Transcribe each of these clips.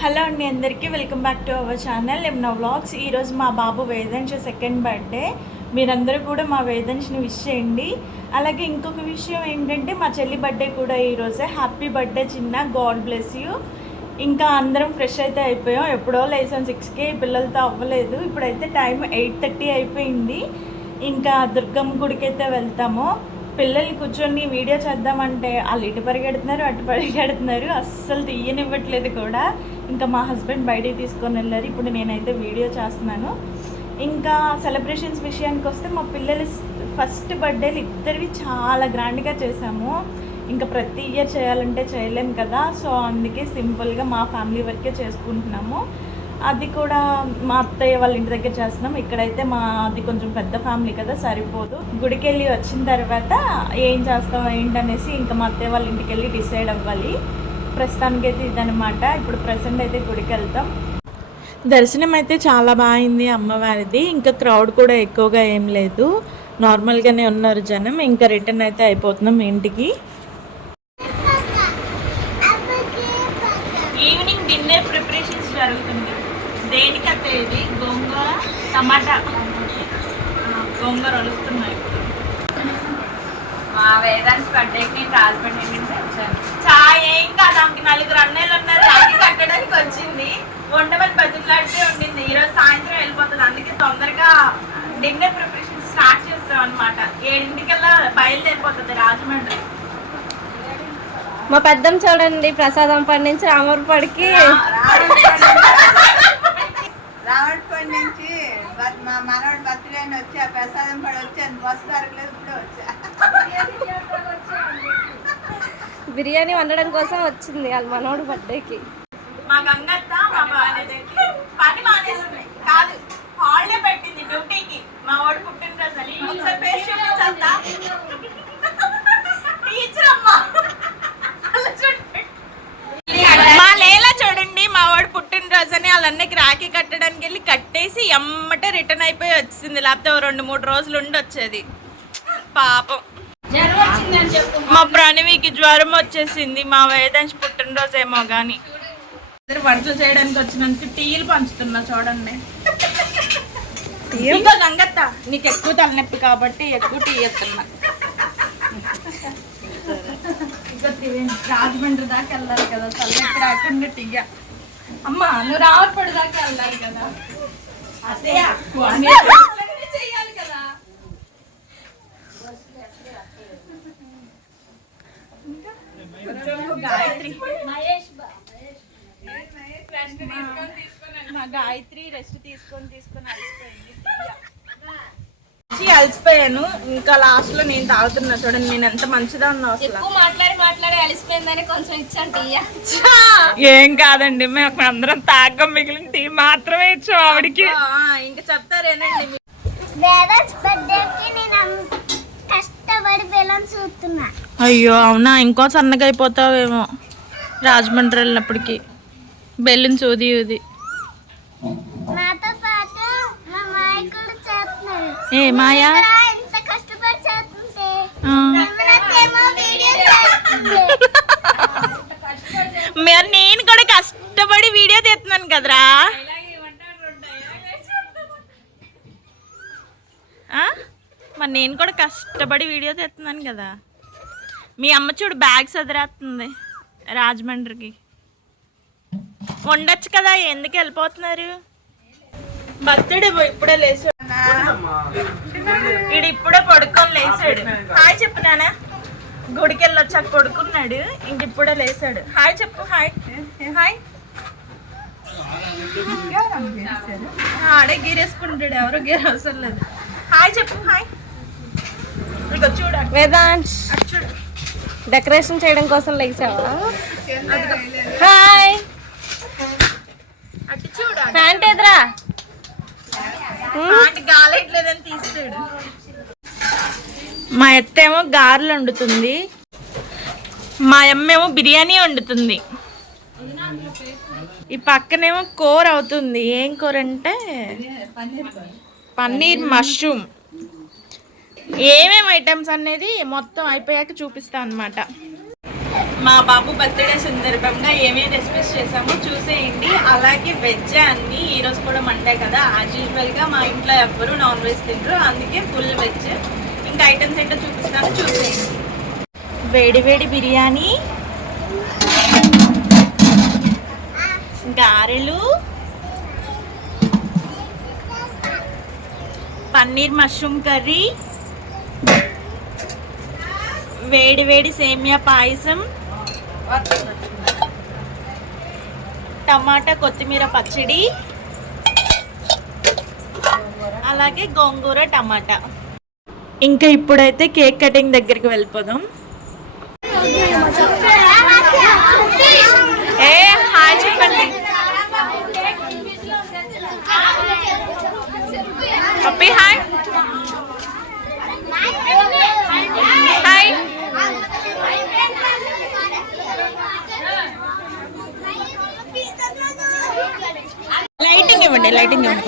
Hello అండి అందరికీ welcome back to our channel. నా వ్లాగ్స్. ఈరోజు మా బాబు వేదంశ సెకండ్ బర్త్డే. మీరందరూ కూడా మా వేదంశని విష్ చేయండి. అలాగే ఇంకొక విషయం ఏంటంటే మా చెల్లి బర్త్డే కూడా ఈరోజే హ్యాపీ బర్త్డే చిన్న. God bless you. ఇంకా అందరం ఫ్రెష్ అయితే అయిపోయాం. ఎప్పుడో లేసాం సిక్స్కే. పిల్లలతో అవ్వలేదు. ఇప్పుడైతే టైం ఎయిట్ థర్టీ అయిపోయింది. ఇంకా దుర్గమ్మ గుడికి అయితే వెళ్తాము. పిల్లల్ని కూర్చొని వీడియో చేద్దామంటే వాళ్ళు ఇటు పరిగెడుతున్నారు అటు పరిగెడుతున్నారు. అస్సలు తీయనివ్వట్లేదు కూడా. ఇంకా మా హస్బెండ్ బయటికి తీసుకొని వెళ్ళారు. ఇప్పుడు నేనైతే వీడియో చేస్తున్నాను. ఇంకా సెలబ్రేషన్స్ విషయానికి వస్తే మా పిల్లలు ఫస్ట్ బర్త్డేలు ఇద్దరివి చాలా గ్రాండ్గా చేసాము ఇంకా ప్రతి ఇయర్ చేయాలంటే చేయలేం కదా. సో అందుకే సింపుల్గా మా ఫ్యామిలీ వరకే చేసుకుంటున్నాము. అది కూడా మా అత్తయ్య వాళ్ళ ఇంటి దగ్గర చేస్తున్నాం. ఇక్కడైతే మా అది కొంచెం పెద్ద ఫ్యామిలీ కదా సరిపోదు. గుడికి వెళ్ళి వచ్చిన తర్వాత ఏం చేస్తాం ఏంటనేసి ఇంకా మా అత్తయ్య వాళ్ళ ఇంటికి వెళ్ళి డిసైడ్ అవ్వాలి. ప్రస్తుతానికి అయితే ఇదనమాట ఇప్పుడు ప్రజెంట్ అయితే గుడికి వెళ్తాం దర్శనం అయితే చాలా బాగుంది అమ్మవారిది. ఇంకా క్రౌడ్ కూడా ఎక్కువగా ఏం లేదు. నార్మల్గానే ఉన్నారు జనం. ఇంకా రిటర్న్ అయితే అయిపోతున్నాం ఇంటికి. ఈవినింగ్ డిన్నర్ ప్రిపరేషన్స్ జరుగుతుంది. దేనికైతే ఇది గోంగూర టమాటా గోంగూర వలుస్తున్నాయి మా వేదాంత్ బర్త్డేకి నేను రాజమండ్రి నుంచి వచ్చాను చాయ్ ఏం కాదు ఆమెకి నలుగురు అన్నయ్యలు ఉన్నారు. రాఖీ కట్టడానికి వచ్చింది. వండమని బతిలాడితే ఉండింది. ఈరోజు సాయంత్రం వెళ్ళిపోతుంది. అందుకే తొందరగా డిన్నర్ ప్రిపరేషన్ స్టార్ట్ చేస్తాం అనమాట ఏడింటికల్లా బయలుదేరిపోతుంది రాజమండ్రి. మా పెద్దం చూడండి ప్రసాదం పండించి రామూరుపాడికి రావణపల్లి నుంచి బత్- మా మనవడు బర్త్డే అని వచ్చి ఆ ప్రసాదం పడి వచ్చాను. బస్సు దొరకలేదు ఇప్పుడే వచ్చా. బిర్యానీ వండడం కోసం వచ్చింది వాళ్ళ మనోడు బర్త్డేకి. మా గంగత్త మా పని మానేసింది. కాదు హాలిడే పెట్టింది డ్యూటీకి. మా వాడు పుట్టినరోజు అని. ఒకసారి పేరు చూపించంతా టీచర్ అమ్మా. అలా చూడండి. మా లేలా చూడండి మా వాడు పుట్టినరోజు అని వాళ్ళ అన్నకి రాఖీ కట్టడానికి వెళ్ళి కట్టేసి ఎమ్మటే రిటర్న్ అయిపోయి వచ్చింది. లేకపోతే రెండు మూడు రోజులు ఉండి వచ్చేది. పాపం. మా ప్రణవికి జ్వరం వచ్చేసింది. మా వేదాంశ్ పుట్టినరోజు ఏమో కానీ వంటలు చేయడానికి వచ్చినందుకు టీలు పంచుతున్నా చూడండి. ఇంకా గంగత్త నీకు ఎక్కువ తలనొప్పి కాబట్టి ఎక్కువ టీ ఇస్తున్నా. రాజమండ్రి దాకా వెళ్ళాలి కదా. తలనొప్పి రాకుండా టీ అమ్మా నువ్వు రావట్పడి దాకా వెళ్ళాలి కదా. మా గాయత్రి రెస్ట్ తీసుకొని తీసుకొని అలసిపోయింది. అలసిపోయాను. ఇంకా లాస్ట్లో నేను తాగుతున్నా. చూడండి నేను ఎంత మంచిదా ఉన్నా అసలు. ఎక్కువ మాట్లాడి మాట్లాడి అలిసిపోయిందని కొంచెం ఇచ్చాను ఏం కాదండి మేము అందరం తాగం. మిగిలిన టీ మాత్రమే ఇచ్చాం ఆవిడికి. ఇంకా చెప్తారేనండి అయ్యో అవునా? ఇంకో సన్నగా అయిపోతావేమో. రాజమండ్రి వెళ్ళినప్పటికి. బెల్లుని చూది ఊది నాతో పాటు మా మాయ కూడా చేస్తున్నారు ఏ మాయా ఇక్కడ ఎంత కష్టపడి చేస్తుంటే ఆ. నాకేమో వీడియో చేస్తుంది మరి నేను కూడా కష్టపడి వీడియో తీస్తున్నాను కదరా? మరి నేను కూడా కష్టపడి వీడియో తీస్తున్నాను కదా. మీ అమ్మ చూడు బ్యాగ్ సదిరేస్తుంది రాజమండ్రికి. ఉండొచ్చు కదా ఎందుకు వెళ్ళిపోతున్నారు? బర్త్డే ఇప్పుడే లేచాడు వీడు ఇప్పుడే పడుకొని లేచాడు. హాయ్ చెప్పు నానా గుడికి వెళ్ళొచ్చాక పడుకున్నాడు. ఇంక ఇప్పుడే లేచాడు. హాయ్ చెప్పు హాయ్. హాయ్. ఆడే గీరేసుకుంటాడు ఎవరు గీర అవసరం లేదు. హాయ్ చెప్పు హాయ్. ఇక చూడు వేదాంత్ చూడు. డెకరేషన్ చేయడం కోసం లేచావా? హాయ్. ప్యాంట్ ఎదురా? గాలెట్లేదని తీస్తాడు. మా అత్త ఏమో గారెలు వండుతుంది. మా అమ్మ ఏమో బిర్యానీ వండుతుంది. ఈ పక్కనేమో కూర అవుతుంది. ఏం కూర అంటే? పన్నీర్ మష్రూమ్. ఏమేమి ఐటమ్స్ అనేది మొత్తం అయిపోయాక చూపిస్తా అనమాట మా బాబు బర్త్డే సందర్భంగా ఏమేమి రెసిపీస్ చేసామో అలాగే వెజ్ అన్ని ఈరోజు కూడా మండే కదా. యాజ్ యూజువల్గా మా ఇంట్లో ఎవ్వరు నాన్ వెజ్ తినరు. అందుకే ఫుల్ వెజ్ ఇంకా ఐటమ్స్ ఏంటో చూపిస్తాను. చూసేయండి. వేడి వేడి బిర్యానీ. గారెలు. Paneer mushroom curry. వేడి వేడి సేమియా పాయసం. టమాటా కొత్తిమీర పచ్చడి. అలాగే గోంగూర టమాటా. ఇంకా ఇప్పుడైతే కేక్ కటింగ్ దగ్గరికి వెళ్ళిపోదాం. ఏ హాయ్ చెప్పండి. పప్పి హాయ్. హాయ్ లైటింగ్ ఇవ్వండి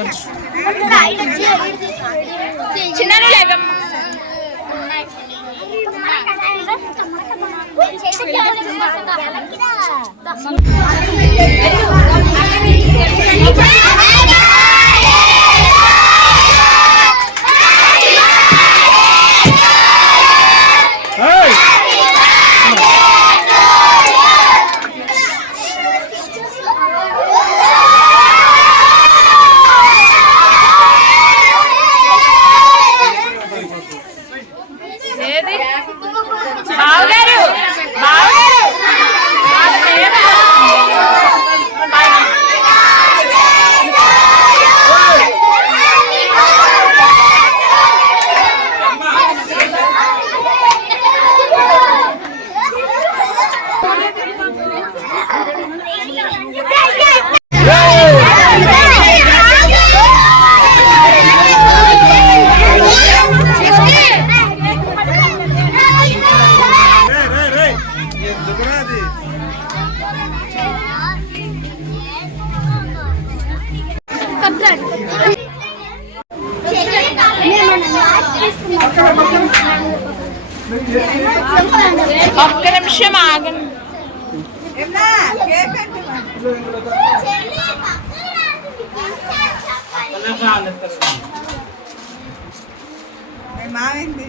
చిన్న ఎందుకురా అది ఒక్క నిమిషం ఆగండి. ఏమన్నా కేక్ అంటే మీ మావింది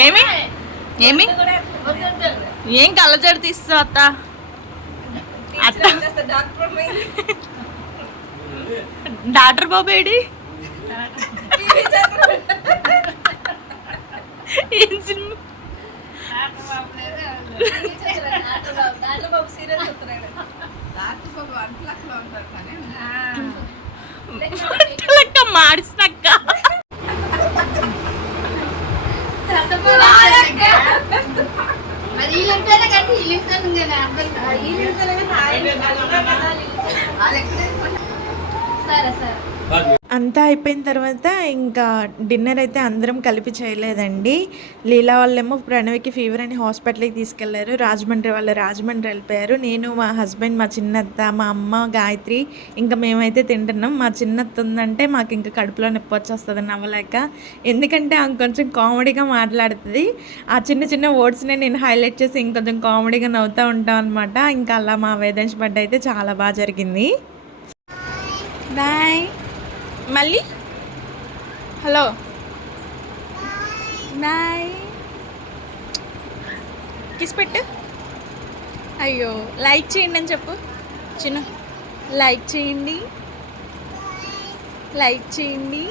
ఏమి? ఏమి? ఏం కళ్ళజోడు తీస్తావు అత్త? అత్త. డాక్టర్ బాబేడి ఏం సినిమా? లెక్క మాడిసినక్క సరే సరే అంతా అయిపోయిన తర్వాత ఇంకా డిన్నర్ అయితే అందరం కలిపి చేయలేదండి. లీలా వాళ్ళేమో ప్రణవికి ఫీవర్ అని హాస్పిటల్కి తీసుకెళ్ళారు. రాజమండ్రి వాళ్ళు రాజమండ్రి వెళ్ళిపోయారు. నేను మా హస్బెండ్ మా చిన్నత్త మా అమ్మ గాయత్రి ఇంకా మేమైతే తింటున్నాం. మా చిన్నత్త ఉందంటే మాకు ఇంకా కడుపులో నొప్పి వచ్చేస్తుంది నవ్వలేక. ఎందుకంటే ఆమె కొంచెం కామెడీగా మాట్లాడుతుంది. ఆ చిన్న చిన్న వర్డ్స్ని నేను హైలైట్ చేసి ఇంకొంచెం కామెడీగా నవ్వుతూ ఉంటాం అనమాట ఇంకా అలా మా వేదన్స్ బర్త్డే అయితే చాలా బాగా జరిగింది. బాయ్. మళ్ళీ? హలో? బాయ్ కిస్ పెట్టు. అయ్యో లైక్ చేయండి అని చెప్పు. చిన్న లైక్ చేయండి. లైక్ చేయండి.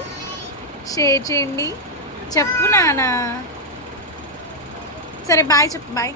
షేర్ చేయండి. చెప్పు నానా. సరే బాయ్ చెప్పు బాయ్.